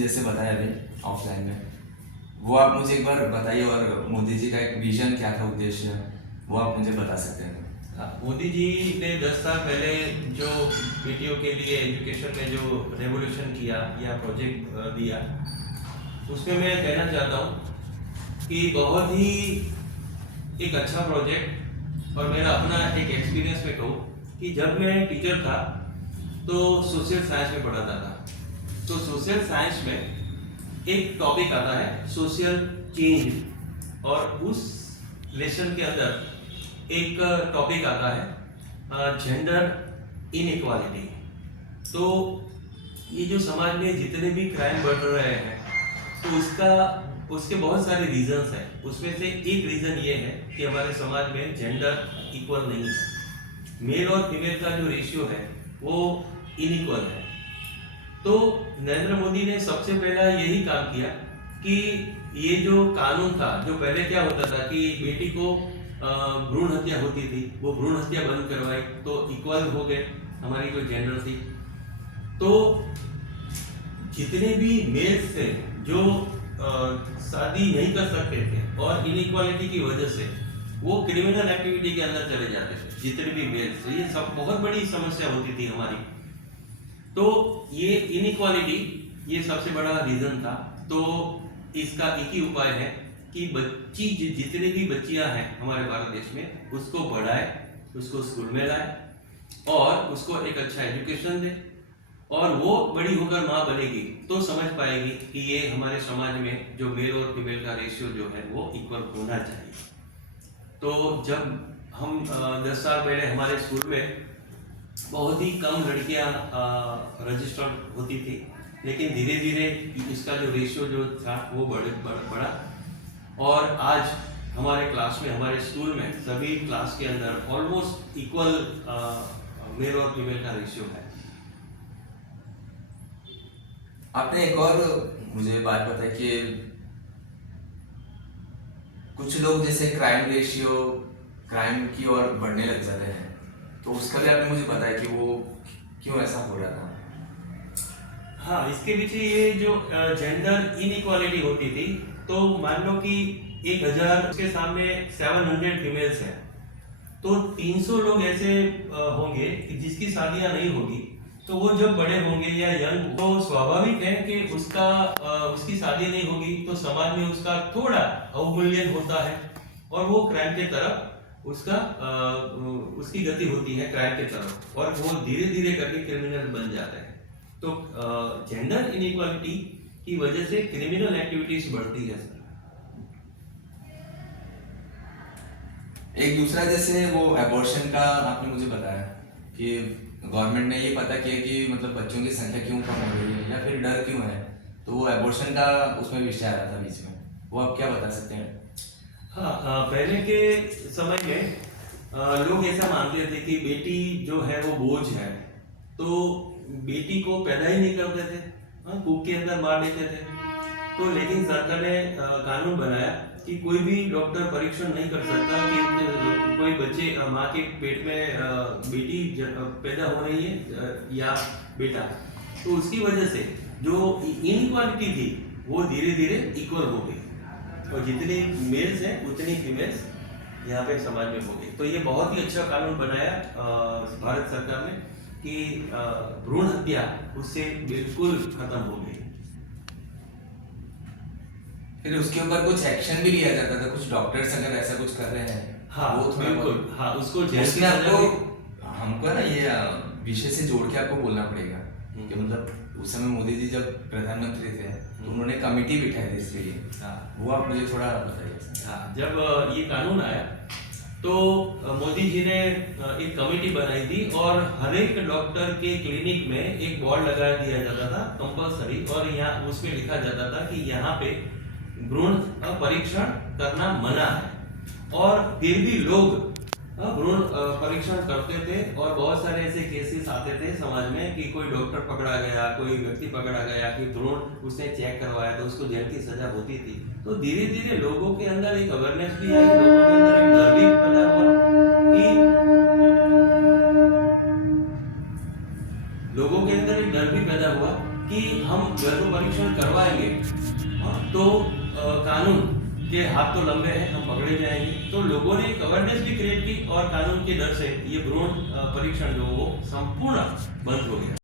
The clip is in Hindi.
मुझे जैसे बताया अभी ऑफलाइन में, वो आप मुझे एक बार बताइए। और मोदी जी का एक विजन क्या था, उद्देश्य, वो आप मुझे बता सकते हैं? मोदी जी ने 10 साल पहले जो बेटियों के लिए एजुकेशन में जो रेवोल्यूशन किया या प्रोजेक्ट दिया, उसमें मैं कहना चाहता हूँ कि बहुत ही एक अच्छा प्रोजेक्ट। और मेरा अपना एक एक्सपीरियंस में कहूँ कि जब मैं टीचर था तो सोशल साइंस में पढ़ाता था। तो सोशल साइंस में एक टॉपिक आता है सोशल चेंज, और उस लेसन के अंदर एक टॉपिक आता है जेंडर इनइक्वालिटी। तो ये जो समाज में जितने भी क्राइम बढ़ रहे हैं, तो उसके बहुत सारे रीजंस हैं। उसमें से एक रीजन ये है कि हमारे समाज में जेंडर इक्वल नहीं है। मेल और फीमेल का जो रेशियो है वो इनइक्वल है। तो नरेंद्र मोदी ने सबसे पहला यही काम किया कि ये जो कानून था, जो पहले क्या होता था कि बेटी को भ्रूण हत्या होती थी, वो भ्रूण हत्या बंद करवाई, तो इक्वल हो गए हमारी जो जेंडर थी। तो जितने भी मेल्स थे जो शादी नहीं कर सकते थे, और इनइक्वालिटी की वजह से वो क्रिमिनल एक्टिविटी के अंदर चले जाते थे, जितने भी मेल्स। ये सब बहुत बड़ी समस्या होती थी हमारी। तो ये इनइक्वालिटी, ये सबसे बड़ा रीजन था। तो इसका एक ही उपाय है कि जितनी भी बच्चियां हैं हमारे भारत देश में, उसको पढ़ाए, उसको स्कूल में लाए और उसको एक अच्छा एजुकेशन दे। और वो बड़ी होकर माँ बनेगी तो समझ पाएगी कि ये हमारे समाज में जो मेल और फीमेल का रेशियो जो है वो इक्वल होना चाहिए। तो जब हम 10 साल पहले हमारे स्कूल में बहुत ही कम लड़कियां रजिस्टर्ड होती थी, लेकिन धीरे धीरे इसका जो रेशियो जो था वो बढ़ा। और आज हमारे क्लास में, हमारे स्कूल में सभी क्लास के अंदर ऑलमोस्ट इक्वल मेल और फीमेल का रेशियो है। आपने एक और मुझे बात बताई कि कुछ लोग जैसे क्राइम की ओर बढ़ने लग जाते हैं, तो उसका भी आपने मुझे बताया कि वो क्यों ऐसा हो रहा था। हाँ, इसके पीछे ये जो जेंडर इनइक्वालिटी होती थी, तो मान लो कि 1000 के सामने 700 फीमेल्स हैं, तो 300 लोग ऐसे होंगे कि जिसकी शादियां नहीं होगी। तो वो जब बड़े होंगे या यंग, तो स्वाभाविक है कि उसकी शादी नहीं होगी, तो समाज में उसका थोड़ा अवमूल्यन होता है और वो क्राइम के तरफ उसकी गति होती है क्राइम के तरफ, और वो धीरे धीरे करके क्रिमिनल बन जाते हैं। तो जेंडर इनइक्वालिटी की वजह से क्रिमिनल एक्टिविटीज बढ़ती है सर। एक दूसरा जैसे वो एबॉर्शन का आपने मुझे बताया कि गवर्नमेंट ने ये पता किया कि मतलब बच्चों की संख्या क्यों कम हो रही है या फिर डर क्यों है, तो वो एबॉर्शन का उसमें विषय आ रहा था बीच में, वो आप क्या बता सकते हैं? हाँ, पहले के समय में लोग ऐसा मानते थे कि बेटी जो है वो बोझ है, तो बेटी को पैदा ही नहीं करते थे, कूप के अंदर मार देते थे। तो लेकिन सरकार ने कानून बनाया कि कोई भी डॉक्टर परीक्षण नहीं कर सकता कि कोई बच्चे माँ के पेट में बेटी पैदा हो रही है या बेटा। तो उसकी वजह से जो इनइक्वालिटी थी वो धीरे धीरे इक्वल हो गई, और जितने मेल्स हैं उतनी फीमेल्स यहाँ पे समाज में हो गई। तो ये बहुत ही अच्छा कानून बनाया भारत सरकार ने कि भ्रूण हत्या उससे बिल्कुल खत्म हो गई। फिर उसके ऊपर कुछ एक्शन भी लिया जाता था, कुछ डॉक्टर्स अगर ऐसा कुछ कर रहे हैं। हाँ, वो बिल्कुल। हाँ, उसको उसमें आपको हमको ना ये विषय से जोड़ के आपको बोलना पड़ेगा कि मतलब उस समय मोदी जी जब प्रधानमंत्री थे तो उन्होंने कमेटी बिठाई थी इसके लिए। हाँ, वो आप मुझे थोड़ा बताइए। हाँ, जब ये कानून आया तो मोदी जी ने एक कमेटी बनाई थी, और हर एक डॉक्टर के क्लिनिक में एक बोर्ड लगा दिया जाता था कंपलसरी, और यहाँ उसमें लिखा जाता था कि यहाँ पे भ्रूण परीक्षण करना मना है। और फिर भी लोग भ्रूण परीक्षण करते थे, और बहुत सारे ऐसे केसेस आते थे समाज में कि कोई डॉक्टर पकड़ा गया, कोई व्यक्ति पकड़ा गया कि भ्रूण उसने चेक करवाया तो उसको जेल की सजा होती थी। तो धीरे धीरे लोगों के अंदर एक अवेयरनेस भी आई, लोगों के अंदर एक डर भी पैदा हुआ कि कि हम गर्भ परीक्षण करवाएंगे तो कानून के हाथ तो लंबे हैं, हम पकड़े जाएंगे। तो लोगों ने एक अवेयरनेस भी क्रिएट की और कानून के डर से ये भ्रूण परीक्षण जो वो संपूर्ण बंद हो गया।